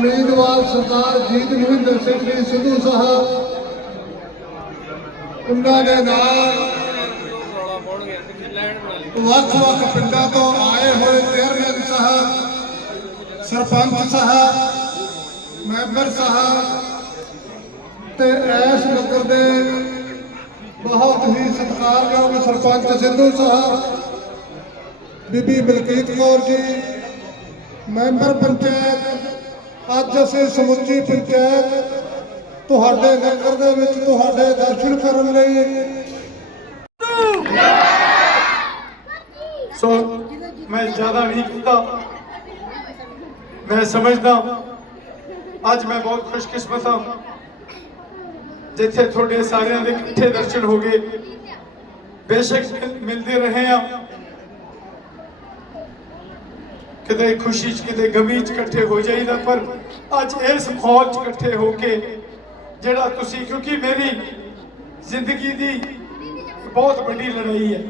ਉਮੀਦਵਾਰ ਸਰਦਾਰ ਜੀਤ ਮਹਿੰਦਰ ਸਿੰਘ ਜੀ ਸਿੱਧੂ ਸਾਹਿਬ। ਉਹਨਾਂ ਦੇ ਨਾਲ ਵੱਖ-ਵੱਖ ਪਿੰਡਾਂ ਤੋਂ ਆਏ ਹੋਏ ਚੇਅਰਮੈਨ ਸਾਹਿਬ, ਸਰਪੰਚ ਸਾਹਿਬ, ਮੈਂਬਰ ਸਾਹਿਬ ਤੇ ਐਸ ਨਗਰ ਦੇ ਬਹੁਤ ਹੀ ਸਤਿਕਾਰਯੋਗ ਸਰਪੰਚ ਸਿੱਧੂ ਸਾਹਿਬ, ਬੀਬੀ ਬਲਕੀਤ ਕੌਰ ਜੀ, ਮੈਂਬਰ ਪੰਚਾਇਤ ਅੱਜ ਅਸੀਂ ਸਮੁੱਚੀ ਪੰਚਾਇਤ ਤੁਹਾਡੇ ਨਗਰ ਦੇ ਵਿੱਚ ਤੁਹਾਡੇ ਦਰਸ਼ਨ ਕਰਨ ਲਈ ਸੋ, ਮੈਂ ਜ਼ਿਆਦਾ ਨਹੀਂ ਕੀਤਾ ਮੈਂ ਸਮਝਦਾ ਅੱਜ ਮੈਂ ਬਹੁਤ ਖੁਸ਼ਕਿਸਮਤ ਹਾਂ। ਜਿੱਥੇ ਤੁਹਾਡੇ ਸਾਰਿਆਂ ਦੇ ਇਕੱਠੇ ਦਰਸ਼ਨ ਹੋ ਗਏ। ਬੇਸ਼ੱਕ ਮਿਲਦੇ ਰਹੇ ਆ ਕਿਤੇ ਖੁਸ਼ੀ 'ਚ, ਕਿਤੇ ਗਮੀ 'ਚ ਇਕੱਠੇ ਹੋ ਜਾਈਦਾ, ਪਰ ਅੱਜ ਇਸ ਮਾਹੌਲ 'ਚ ਇਕੱਠੇ ਹੋ ਕੇ ਜਿਹੜਾ ਤੁਸੀਂ, ਕਿਉਂਕਿ ਮੇਰੀ ਜ਼ਿੰਦਗੀ ਦੀ ਬਹੁਤ ਵੱਡੀ ਲੜਾਈ ਹੈ।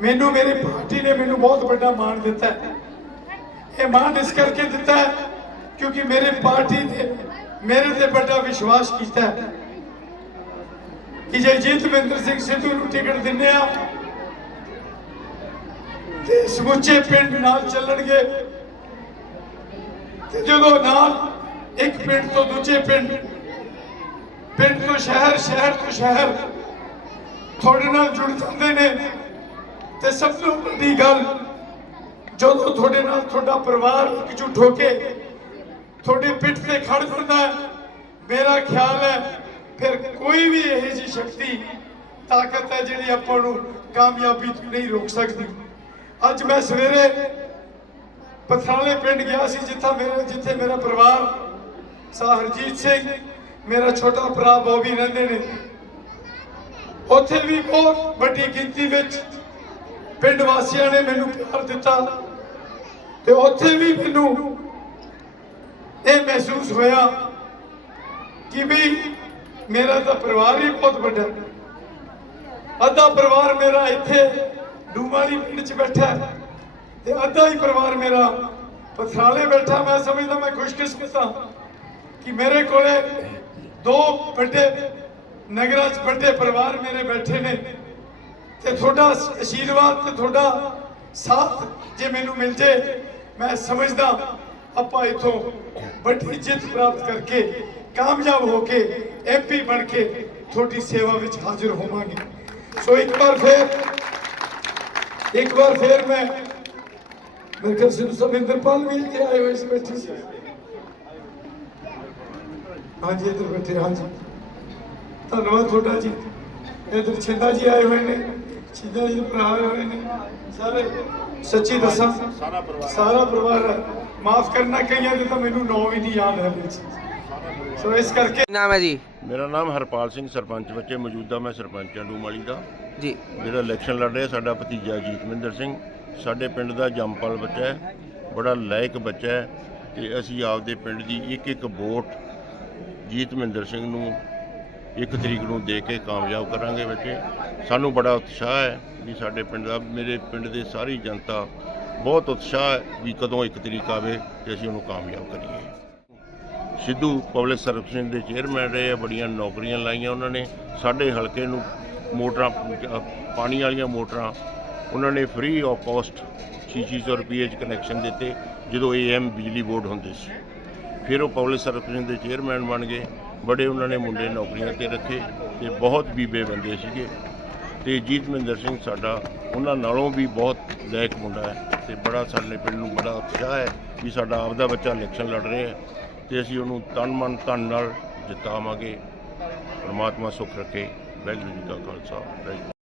ਮੈਨੂੰ, ਮੇਰੀ ਪਾਰਟੀ ਨੇ ਮੈਨੂੰ ਬਹੁਤ ਵੱਡਾ ਮਾਣ ਦਿੱਤਾ ਇਹ ਮਾਣ ਇਸ ਕਰਕੇ ਦਿੱਤਾ ਕਿਉਂਕਿ ਮੇਰੀ ਪਾਰਟੀ ਨੇ ਮੇਰੇ ਤੇ ਵੱਡਾ ਵਿਸ਼ਵਾਸ ਕੀਤਾ ਕਿ ਜੇ ਜੀਤਮਿੰਦਰ ਸਿੰਘ ਸਿੱਧੂ ਨੂੰ ਟਿਕਟ ਦਿੰਦੇ ਆ। ਤੇ ਸਮੁੱਚੇ ਪਿੰਡ ਨਾਲ ਚੱਲਣਗੇ। ਤੇ ਜਦੋਂ ਨਾਲ ਇੱਕ ਪਿੰਡ ਤੋਂ ਦੂਜੇ ਪਿੰਡ ਪਿੰਡ ਤੋਂ ਸ਼ਹਿਰ ਸ਼ਹਿਰ ਤੋਂ ਸ਼ਹਿਰ ਤੁਹਾਡੇ ਨਾਲ ਜੁੜ ਜਾਂਦੇ ਨੇ। ਤੇ ਸਭ ਤੋਂ ਵੱਡੀ ਗੱਲ, ਜਦੋਂ ਤੁਹਾਡੇ ਨਾਲ ਤੁਹਾਡਾ ਪਰਿਵਾਰ ਇਕਜੁੱਟ ਹੋ ਕੇ ਤੁਹਾਡੇ ਪਿੱਠ ਤੇ ਖੜ ਜਾਂਦਾ ਮੇਰਾ ਖਿਆਲ ਹੈ ਫਿਰ ਕੋਈ ਵੀ ਇਹੋ ਜਿਹੀ ਸ਼ਕਤੀ, ਤਾਕਤ ਹੈ ਜਿਹੜੀ ਆਪਾਂ ਨੂੰ ਕਾਮਯਾਬੀ ਨਹੀਂ ਰੋਕ ਸਕਦੀ। ਅੱਜ ਮੈਂ ਸਵੇਰੇ ਪਥਰਾਲੇ ਪਿੰਡ ਗਿਆ ਸੀ, ਜਿੱਥੇ ਮੇਰਾ ਜਿੱਥੇ ਮੇਰਾ ਪਰਿਵਾਰ ਸਾਹ ਸਿੰਘ, ਮੇਰਾ ਛੋਟਾ ਭਰਾ ਬੋਬੀ ਰਹਿੰਦੇ ਨੇ। ਉੱਥੇ ਵੀ ਬਹੁਤ ਵੱਡੀ ਗਿਣਤੀ ਵਿੱਚ ਪਿੰਡ ਵਾਸੀਆਂ ਨੇ ਮੈਨੂੰ ਪਿਆਰ ਦਿੱਤਾ ਤੇ ਉੱਥੇ ਵੀ ਮੈਨੂੰ ਇਹ ਮਹਿਸੂਸ ਹੋਇਆ ਕਿ ਵੀ ਮੇਰਾ ਤਾਂ ਪਰਿਵਾਰ ਹੀ ਬਹੁਤ ਵੱਡਾ ਅੱਧਾ ਪਰਿਵਾਰ ਮੇਰਾ ਇੱਥੇ ਡੂਮਾਲੀ ਪਿੰਡ 'ਚ ਬੈਠਾ ਤੇ ਅੱਧਾ ਹੀ ਪਰਿਵਾਰ ਮੇਰਾ ਪਥਰਾਲੇ ਬੈਠਾ ਮੈਂ ਸਮਝਦਾ, ਮੈਂ ਖੁਸ਼ਕਿਸਮਤ ਹਾਂ ਕਿ ਮੇਰੇ ਕੋਲੇ ਦੋ ਵੱਡੇ ਨਗਰਾਂ 'ਚ ਵੱਡੇ ਪਰਿਵਾਰ ਮੇਰੇ ਬੈਠੇ ਨੇ ਤੇ ਤੁਹਾਡਾ ਆਸ਼ੀਰਵਾਦ ਤੇ ਤੁਹਾਡਾ ਸਾਥ ਜੇ ਮੈਨੂੰ ਮਿਲ ਜੇ, ਮੈਂ ਸਮਝਦਾ ਆਪਾਂ ਇਥੋਂ ਵੱਡੀ ਜਿੱਤ ਪ੍ਰਾਪਤ ਕਰਕੇ ਕਾਮਯਾਬ ਹੋ ਕੇ ਐਮਪੀ ਬਣ ਕੇ ਤੁਹਾਡੀ ਸੇਵਾ ਵਿੱਚ ਹਾਜ਼ਰ ਹੋਵਾਂਗੇ। ਸੋ ਇੱਕ ਵਾਰ ਫੇਰ ਇੱਕ ਵਾਰ ਫੇਰ ਮੈਂ ਮੇਰੇ ਖਿਆਲ ਸਿਰ ਸਭਿੰਦਰਪਾਲ ਵੀ ਇੱਥੇ ਆਏ ਹੋਏ ਸੀ ਬੈਠੇ ਸੀ। ਹਾਂਜੀ, ਇੱਧਰ ਬੈਠੇ, ਹਾਂਜੀ। ਧੰਨਵਾਦ ਤੁਹਾਡਾ ਜੀ। ਇੱਧਰ ਛਿੰਦਾ ਜੀ ਆਏ ਹੋਏ ਨੇ, ਛਿੰਦਾ ਜੀ ਭਰਾ ਆਏ ਹੋਏ ਨੇ। ਸਾਰੇ, ਸੱਚੀ ਦੱਸਾਂ, ਸਾਰਾ ਪਰਿਵਾਰ ਸਾਰਾ ਪਰਿਵਾਰ ਮਾਫ ਕਰਨਾ ਕਈਆਂ ਦੇ ਤਾਂ ਮੈਨੂੰ ਨਾਂ ਵੀ ਨਹੀਂ ਯਾਦ ਹੈ ਵਿੱਚ ਸੋ ਇਸ ਕਰਕੇ ਨਾਮ ਹੈ ਜੀ? ਮੇਰਾ ਨਾਮ ਹਰਪਾਲ ਸਿੰਘ ਸਰਪੰਚ ਬੱਚੇ ਮੌਜੂਦਾ ਮੈਂ ਸਰਪੰਚ ਹਾਂ ਡੂਮਾਲੀ ਦਾ। ਜੀ। ਜਿਹੜਾ ਇਲੈਕਸ਼ਨ ਲੜ ਰਿਹਾ ਸਾਡਾ ਭਤੀਜਾ ਜੀਤਮਿੰਦਰ ਸਿੰਘ। ਸਾਡੇ ਪਿੰਡ ਦਾ ਜੰਮਪਲ ਬੱਚਾ ਹੈ ਬੜਾ ਲਾਇਕ ਬੱਚਾ ਹੈ ਤੇ ਅਸੀਂ ਆਪਦੇ ਪਿੰਡ ਦੀ ਇੱਕ ਇੱਕ ਵੋਟ ਜੀਤਮਿੰਦਰ ਸਿੰਘ ਨੂੰ ਇੱਕ ਤਰੀਕ ਨੂੰ ਦੇ ਕੇ ਕਾਮਯਾਬ ਕਰਾਂਗੇ ਬੱਚੇ। ਸਾਨੂੰ ਬੜਾ ਉਤਸ਼ਾਹ ਹੈ ਵੀ ਸਾਡੇ ਪਿੰਡ ਦਾ ਮੇਰੇ ਪਿੰਡ ਦੇ ਸਾਰੀ ਜਨਤਾ ਬਹੁਤ ਉਤਸ਼ਾਹ ਹੈ ਵੀ ਕਦੋਂ ਇੱਕ ਤਰੀਕ ਆਵੇ ਤੇ ਅਸੀਂ ਉਹਨੂੰ ਕਾਮਯਾਬ ਕਰੀਏ। ਸਿੱਧੂ ਪਬਲਿਕ ਸਰਵਿਸ ਦੇ ਚੇਅਰਮੈਨ ਰਹੇ ਆ, ਬੜੀਆਂ ਨੌਕਰੀਆਂ ਲਾਈਆਂ ਉਹਨਾਂ ਨੇ। ਸਾਡੇ ਹਲਕੇ ਨੂੰ ਮੋਟਰਾਂ ਪਾਣੀ ਵਾਲੀਆਂ ਮੋਟਰਾਂ, ਉਹਨਾਂ ਨੇ ਫ੍ਰੀ ਆਫ ਕਾਸਟ 6-600 ਰੁਪਏ ਚ ਕਨੈਕਸ਼ਨ ਦਿੱਤੇ, ਜਦੋਂ ਏਐਮ ਬਿਜਲੀ ਬੋਰਡ ਹੁੰਦੇ ਸੀ। ਫਿਰ ਉਹ ਪਬਲਿਕ ਸਰਵਿਸ ਦੇ ਚੇਅਰਮੈਨ ਬਣ ਗਏ, ਬੜੇ ਉਹਨਾਂ ਨੇ ਮੁੰਡੇ ਨੌਕਰੀਆਂ ਤੇ ਰੱਖੇ, ਤੇ ਬਹੁਤ ਬੀਬੇ ਬੰਦੇ ਸੀਗੇ। ਤੇ ਜੀਤਮਿੰਦਰ ਸਿੰਘ ਸਾਡਾ, ਉਹਨਾਂ ਨਾਲੋਂ ਵੀ ਬਹੁਤ ਲਾਇਕ ਮੁੰਡਾ ਹੈ, ਤੇ ਬੜਾ ਸਾਡੇ ਪਿੰਡ ਨੂੰ ਬੜਾ ਉਤਸ਼ਾਹ ਹੈ ਵੀ ਸਾਡਾ ਆਪਦਾ ਬੱਚਾ ਇਲੈਕਸ਼ਨ ਲੜ ਰਿਹਾ ਹੈ। ਤੇ ਅਸੀਂ ਉਹਨੂੰ ਤਨ ਮਨ ਧਨ ਨਾਲ ਜਿਤਾਵਾਂਗੇ। ਪਰਮਾਤਮਾ ਸੁਖ ਰੱਖੇ। ਵਾਹਿਗੁਰੂ ਜੀ ਕਾ ਖਾਲਸਾ। ਵਾਹਿਗੁਰੂ